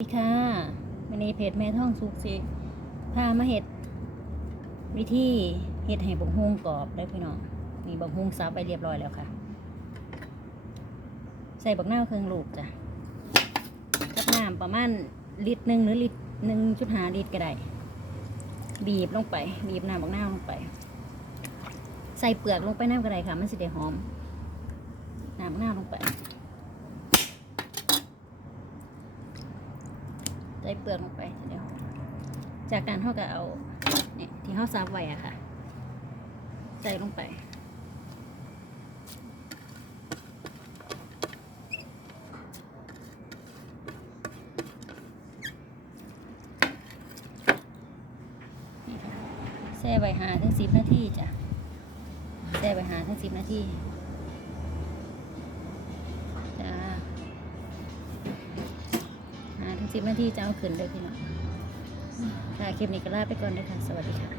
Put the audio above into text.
สวัสดีค่ะวันนี้เพจแม่ท่องสุกสิพามาเห็ด วิธีเห็ดให้บักฮุงกรอบได้พี่น้องนี่บักฮุงซับไปเรียบร้อยแล้วค่ะ ใส่บักนาเครื่องลูกจ้ะกับน้ำประมาณลิตรหนึ่งหรือลิตรหนึ่งจุดหาลิตรก็ได้ บีบลงไป บีบน้ำบักนาลงไป ใส่เปลือกลงไปน้ำก็ได้ค่ะ มันสิได้หอมน้ำบักนาลงไป ส่เปลือกลงไปเดี๋ยวจากนั้นเขาก็เอาเนี่ยที่เขาซับไว้อะค่ะ ใส่ลงไป แช่ไว้หาถึงสิบนาทีจ้ะแช่ไว้หาถึงสิบนาที สิบนาทีจะเอาขึ้นเลยพี่น้องค่ะคลิปนี้ก็ลาไปก่อนเลยค่ะ สวัสดีค่ะ